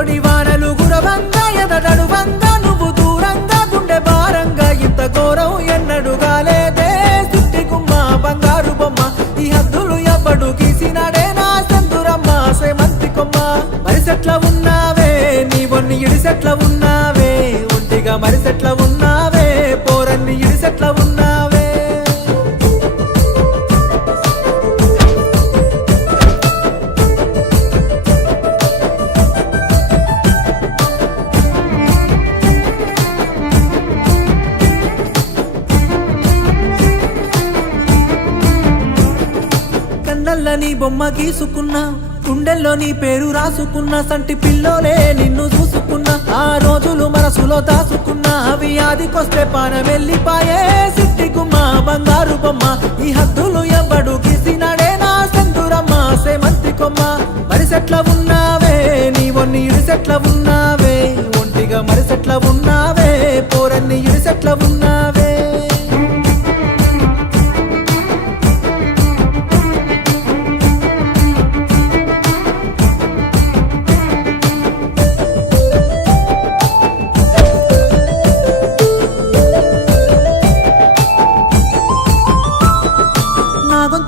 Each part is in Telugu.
పొడి వానలు గురవంగా ఎదడడువంగా నువ్వు దూరంగా గుండె భారంగా ఇంత ఘోరం ఎన్నడు గాలేదే సిట్టి గుమ్మ బంగారు బొమ్మ ఈ హద్దులు ఎవ్వడు గీసినాడే నా సందురమ్మ సేమంతి కొమ్మ మరిసెట్ల ఉన్నావే నీ వన్ని ఇడిసెట్ల ఉన్నావే ఒంటిగా మరిసెట్ల ఉన్నావే పోరన్ని ఇడిసెట్ల ఉన్నావే కన్నల్ల నీ బొమ్మ గీసుకున్నా గుండెల్లో నీ పేరు రాసుకున్నా సంటి పిల్లోలే నిన్ను చూసుకున్నా ఆ రోజులు మనసులో దాసుకున్నా అవి ఆదికొస్తే పానం వెళ్ళిపాయే సిట్టి గుమ్మ బంగారు బొమ్మ ఈ హద్దులు ఎవ్వడు గీసినాడే నా సందురమ్మ సేమంతి కొమ్మ మరిసెట్ల ఉన్నావే నీ వన్ని ఇడిసెట్ల ఉన్నావే ఒంటిగా మరిసెట్ల ఉన్నావే పోరన్ని ఇడిసెట్ల ఉన్నావే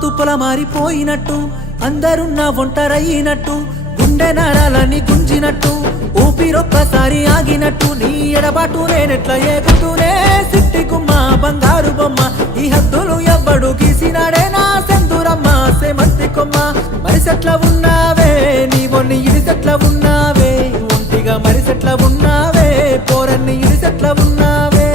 తుప్పల మారిపోయినట్టు అందరున్న ఒంటరయినట్టు గుండె నరాలని గుంజినట్టు ఊపిరొక్కసారి ఆగినట్టు నీ ఎడబాటు నేనెట్లా ఏగుతూనే సిట్టి గుమ్మ బంగారు బొమ్మ ఈ హద్దులు ఎవ్వడు గీసినాడే నా సందురమ్మ సేమంతి కొమ్మ మరిసెట్ల ఉన్నావే నీ వన్ని ఇడిసెట్ల ఉన్నావే ఒంటిగా మరిసెట్ల ఉన్నావే పోరన్ని ఇడిసెట్ల ఉన్నావే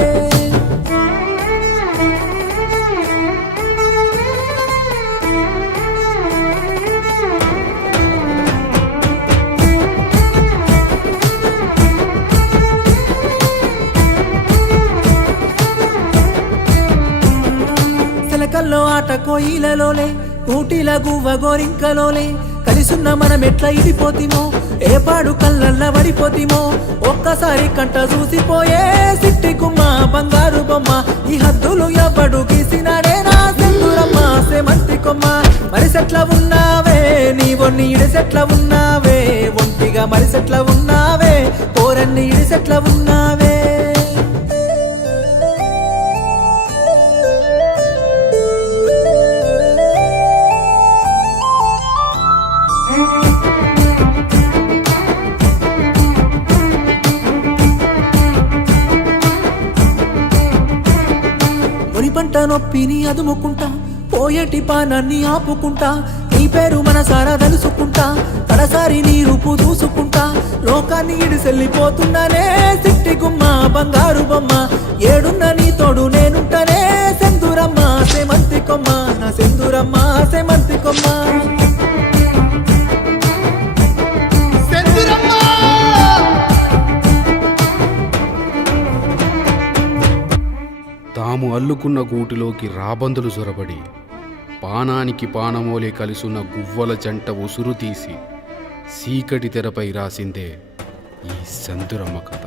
కల్లో ఆట కోయిలలోలే ఊటిల గువ్వ గోరింకలోలే కలిసున్న మనం ఎట్లా ఇడిపోతిమో ఏ పాడు కళ్ళల్ల పడిపోతిమో ఒక్కసారి కంట చూసిపోయే సిట్టి గుమ్మ బంగారు బొమ్మ ఈ హద్దులు ఎవ్వడు గీసినాడే నా సందురమ్మ సేమంతి కొమ్మ మరిసెట్ల ఉన్నావే నీ వన్ని ఇడిసెట్ల ఉన్నావే ఒంటిగా మరిసెట్ల ఉన్నావే పోరన్ని ఇడిసెట్ల ఉన్నావే పంట నొప్పిని అదుముకుంటా పోయేటి పానాన్ని ఆపుకుంటా నీ పేరు మనసారా తెలుసుకుంటా కడసారి నీ రూపు చూసుకుంటా లోకాన్ని ఇడిసెళ్ళిపోతున్నానే సిట్టి గుమ్మ బంగారు బొమ్మ ఏడున్న నీ తోడు నేనుంటానే సెందురమ్మ సేమంతి కొమ్మ నా సెందురమ్మ సేమంతి కొమ్మ తాము అల్లుకున్న గూటిలోకి రాబందులు జొరబడి పానానికి పానమోలే కలిసున్న గువ్వల జంట ఉసురు తీసి సీకటి తెరపై రాసిందే ఈ సందురమ్మ కథ.